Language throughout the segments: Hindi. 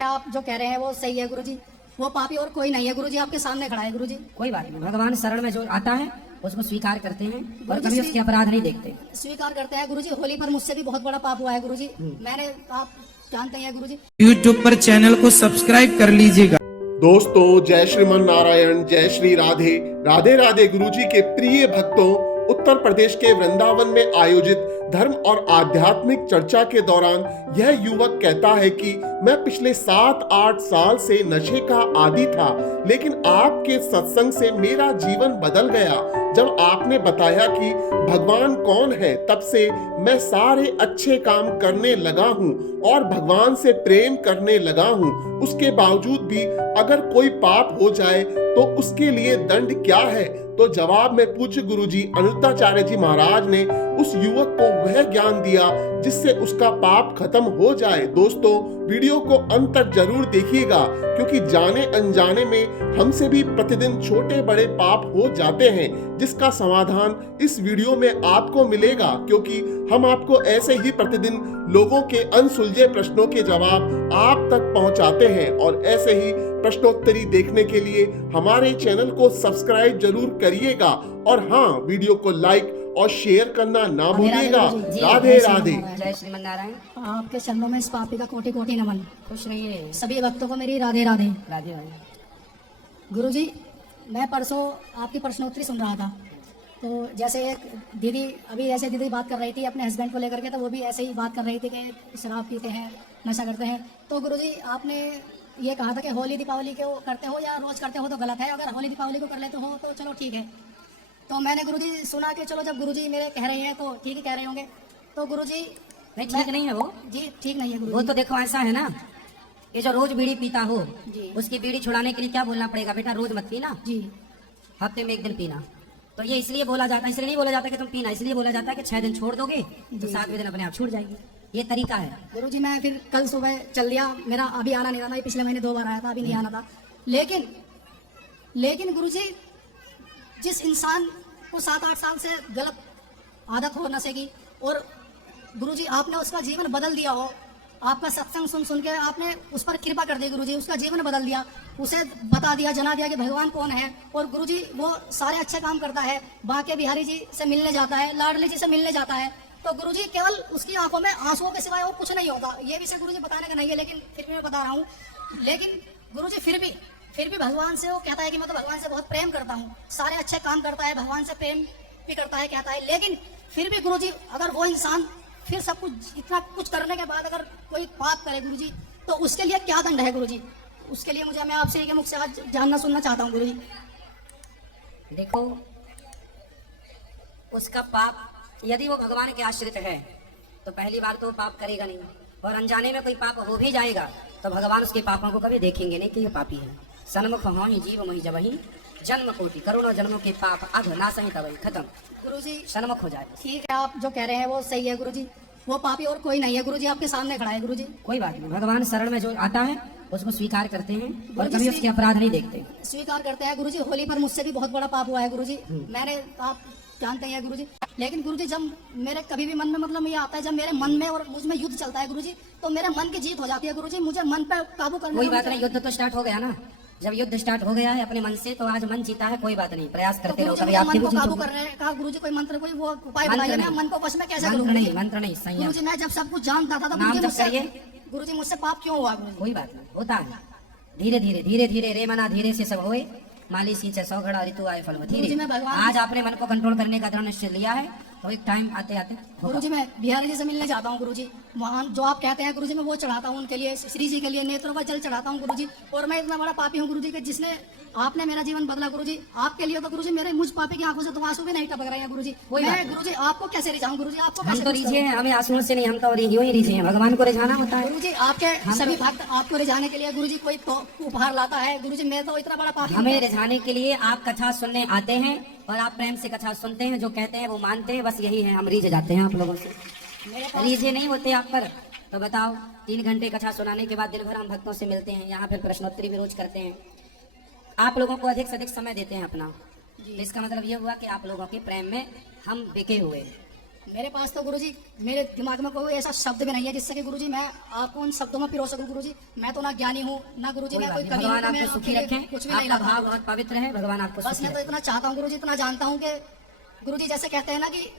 आप जो कह रहे हैं वो सही है गुरुजी। वो पापी और कोई नहीं है गुरुजी, आपके सामने खड़ा है गुरुजी। कोई बात नहीं, भगवान शरण में जो आता है उसको स्वीकार करते हैं और गुरुजी कभी उसके अपराध नहीं देखते। स्वीकार करते हैं गुरुजी। होली पर मुझसे भी बहुत बड़ा पाप हुआ है गुरुजी। मैंने, आप जानते हैं गुरुजी। YouTube पर चैनल को सब्सक्राइब कर लीजिएगा। दोस्तों, जय श्रीमन नारायण, जय श्री राधे। राधे राधे गुरुजी के प्रिय भक्तों, उत्तर प्रदेश के वृंदावन में आयोजित धर्म और आध्यात्मिक चर्चा के दौरान यह युवक कहता है कि मैं पिछले 7-8 साल से नशे का आदी था, लेकिन आपके सत्संग से मेरा जीवन बदल गया। जब आपने बताया कि भगवान कौन है, तब से मैं सारे अच्छे काम करने लगा हूँ और भगवान से प्रेम करने लगा हूँ। उसके बावजूद भी अगर कोई पाप हो जाए तो उसके लिए दंड क्या है? तो जवाब में पूज्य गुरुजी अनिरुद्धाचार्य जी महाराज ने उस युवक को वह ज्ञान दिया जिससे उसका पाप खत्म हो जाए। दोस्तों, वीडियो को अंत तक जरूर देखिएगा, क्योंकि जाने अनजाने में हमसे भी प्रतिदिन छोटे बड़े पाप हो जाते हैं, जिसका समाधान इस वीडियो में आपको मिलेगा। क्योंकि हम आपको ऐसे ही प्रतिदिन लोगों के अनसुलझे प्रश्नों के जवाब आप तक पहुंचाते हैं, और ऐसे ही प्रश्नोत्तरी देखने के लिए हमारे चैनल को सब्सक्राइब जरूर करिएगा, और हाँ, वीडियो को लाइक और शेयर करना ना भूलिएगा। राधे राधे। जय श्रीमन नारायण। आपके चरणों में इस पापी का कोटि कोटि नमन। खुश रहिए। सभी भक्तों को मेरी राधे राधे। राधे राधे। गुरुजी, मैं परसों आपकी प्रश्नोत्तरी सुन रहा था, तो जैसे एक दीदी, अभी ऐसे दीदी बात कर रही थी अपने हस्बैंड को लेकर के, तो वो भी ऐसे ही बात कर रही थी कि शराब पीते हैं, नशा करते हैं। तो गुरुजी, आपने ये कहा था कि होली दीपावली को करते हो या रोज करते हो तो गलत है, अगर होली दीपावली को कर लेते हो तो चलो ठीक है। तो मैंने गुरुजी सुना कि चलो, जब गुरुजी मेरे कह रहे हैं तो ठीक ही कह रहे होंगे। तो गुरुजी, नहीं, ठीक नहीं है वो। जी ठीक नहीं है वो गुरुजी। तो देखो, ऐसा है ना, ये जो रोज बीड़ी पीता हो जी। उसकी बीड़ी छुड़ाने के लिए क्या बोलना पड़ेगा? बेटा रोज मत पीना, जी हफ्ते में 1 दिन पीना। तो ये इसलिए बोला जाता है, इसलिए नहीं बोला जाता कि तुम पीना, इसलिए बोला जाता है कि 6 दिन छोड़ दोगे तो 7वें दिन अपने आप छूट जाएगी। ये तरीका है। गुरुजी, मैं फिर कल सुबह चल दिया, मेरा अभी आना नहीं था, पिछले महीने 2 बार आया था, अभी नहीं आना था। लेकिन गुरुजी, जिस इंसान को 7-8 साल से गलत आदत हो नशे की, और गुरुजी आपने उसका जीवन बदल दिया हो, आपका सत्संग सुन सुन के आपने उस पर कृपा कर दी गुरुजी, उसका जीवन बदल दिया, उसे बता दिया, जना दिया कि भगवान कौन है, और गुरुजी वो सारे अच्छे काम करता है, बांके बिहारी जी से मिलने जाता है, लाडली जी से मिलने जाता है, तो गुरुजी केवल उसकी आंखों में आंसुओं के सिवाय और कुछ नहीं होता। ये विषय गुरुजी बताने का नहीं है, लेकिन फिर भी मैं बता रहा हूँ। लेकिन गुरुजी फिर भी भगवान से वो कहता है कि मैं तो भगवान से बहुत प्रेम करता हूँ, सारे अच्छे काम करता है, भगवान से प्रेम भी करता है, कहता है। लेकिन फिर भी गुरुजी, अगर वो इंसान फिर सब कुछ, इतना कुछ करने के बाद अगर कोई पाप करे गुरुजी, तो उसके लिए क्या दंड है गुरुजी? उसके लिए मैं आपसे एक मुख से आज जानना सुनना चाहता हूँ गुरुजी। देखो, उसका पाप यदि वो भगवान के आश्रित है तो पहली बार तो वो पाप करेगा नहीं, और अनजाने में कोई पाप हो भी जाएगा तो भगवान उसके पापों को कभी देखेंगे नहीं कि ये पापी है। सन्मुख हो ही जीव मोहि जबहि, जन्म कोटि करोड़ों जन्मों के पाप अघ नासहि तबहि। खत्म। गुरुजी सन्मुख हो जाए। ठीक है, आप जो कह रहे हैं वो सही है गुरुजी। वो पापी और कोई नहीं है गुरुजी, आपके सामने खड़ा है गुरुजी। कोई बात नहीं, भगवान शरण में जो आता है उसको स्वीकार करते हैं और कभी उसके अपराध नहीं देखते। स्वीकार करते हैं गुरुजी। होली पर मुझसे भी बहुत बड़ा पाप हुआ है गुरुजी। मैंने, आप जानते हैं गुरुजी। लेकिन गुरुजी, जब मेरे कभी भी मन में, मतलब ये आता है, जब मेरे मन में और मुझ में युद्ध चलता है गुरुजी, तो मेरे मन की जीत हो जाती है गुरुजी। मुझे मन पर काबू करना। कोई बात नहीं, युद्ध तो स्टार्ट हो गया ना। जब युद्ध स्टार्ट हो गया है अपने मन से, तो आज मन जीता है, कोई बात नहीं, प्रयास करते रहो, कभी आपकी भी मन को जीत काबू होगी। करने का गुरुजी कोई मंत्र, कोई वो उपाय मंत्र बताइए, मैं नहीं। मन को वश में कैसे मंत्र करूं नहीं, मंत्र नहीं, संयम। गुरुजी? मैं जब सब कुछ जानता था, तो नाम जप करिए। गुरुजी मुझसे पाप क्यों हुआ गुरुजी? कोई बात नहीं, होता है। धीरे धीरे धीरे धीरे रे मना धीरे से सब होए, माली सींचे 100 घड़ा ऋतु आए फल गुरुजी, धीरे। मैं भगवान- आज आपने मन को कंट्रोल करने का दृढ़ निश्चय लिया है, तो एक टाइम आते आते होगा। गुरुजी, मैं बिहारी जी से मिलने जाता हूँ गुरुजी। वहाँ जो आप कहते हैं गुरुजी, मैं वो चढ़ाता हूँ उनके लिए, श्री जी के लिए नेत्रों का जल चढ़ाता हूँ गुरुजी। और मैं इतना बड़ा पापी हूँ गुरुजी कि जिसने आपने मेरा जीवन बदला गुरुजी। आपके लिए तो गुरुजी मेरे मुझ पापी की आंखों से तो आंसू भी नहीं टपक रहे हैं गुरुजी। मैं गुरुजी आपको कैसे रिझाऊं गुरुजी? आपको हम कैसे तो रिझे हैं, हमें आंसुओं से नहीं, हम तो यूं ही रिझे हैं। भगवान को रिझाना होता है। गुरुजी, आपके सभी भक्त आपको रिझाने के लिए गुरुजी कोई तो उपहार लाता है गुरुजी। मैं तो इतना बड़ा पापी हूं। हमें रिझाने के लिए आप कथा सुनने आते हैं और आप प्रेम से कथा सुनते हैं, जो कहते हैं वो मानते हैं, बस यही है। हम रिझ जाते हैं आप लोगों से, रिझे नहीं होते आप पर। तो बताओ, 3 घंटे कथा सुनाने के बाद दिन भर हम भक्तों से मिलते हैं, यहाँ फिर प्रश्नोत्तरी भी रोज करते हैं, आप लोगों को अधिक से अधिक समय देते हैं अपना। तो इसका मतलब ये हुआ कि आप लोगों के प्रेम में हम बिके हुए हैं। मेरे पास तो गुरुजी मेरे दिमाग में कोई ऐसा शब्द भी नहीं है जिससे कि गुरुजी मैं आपको उन शब्दों में पिरो सकूं। गुरुजी मैं तो ना ज्ञानी हूँ ना गुरुजी कोई मैं बात कोई नहीं, कवि हूं भगवान कि मैं आपको सुखी आपके लिए रखें। कुछ भी नहीं आपका लाता भाव हूं। बहुत पवित्र है, भगवान आपको बस सुखी मैं तो रखें। इतना चाहता हूँ गुरुजी, इतना जानता हूँ कि गुरुजी जैसे कहते हैं ना कि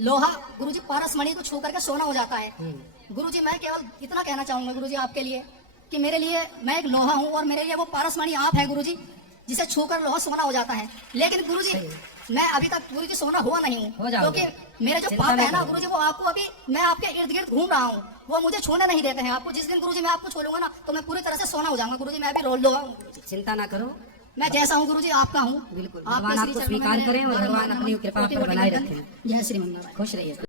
लोहा गुरुजी पारसमणि को छू करके सोना हो जाता है। गुरुजी मैं केवल इतना कहना चाहूंगा गुरुजी आपके लिए कि मेरे लिए मैं एक लोहा हूँ और मेरे लिए वो पारसमणि आप है गुरुजी, जिसे छूकर लोहा सोना हो जाता है। लेकिन गुरुजी मैं अभी तक गुरुजी सोना हुआ नहीं हो हूँ, जाओगे। क्योंकि मेरे जो चिंता पाप नहीं है ना करो। गुरुजी वो आपको अभी मैं आपके इर्द गिर्द घूम रहा हूँ, वो मुझे छूने नहीं देते हैं। आपको जिस दिन गुरुजी मैं आपको छोड़ूंगा ना तो मैं पूरी तरह से सोना हो जाऊंगा गुरुजी। मैं भी रोल लोहा हूँ गुरुजी। चिंता ना करो, मैं जैसा हूँ गुरुजी आपका हूँ। बिल्कुल। आपके भगवान श्री आपको चरणों में स्वीकार मेरे करें और बारम्बार भगवान अपनी नमन, कृपा कोटि पर कोटि बनाए वंदन। रखें। जय श्रीमन नारायण। खुश रहिए।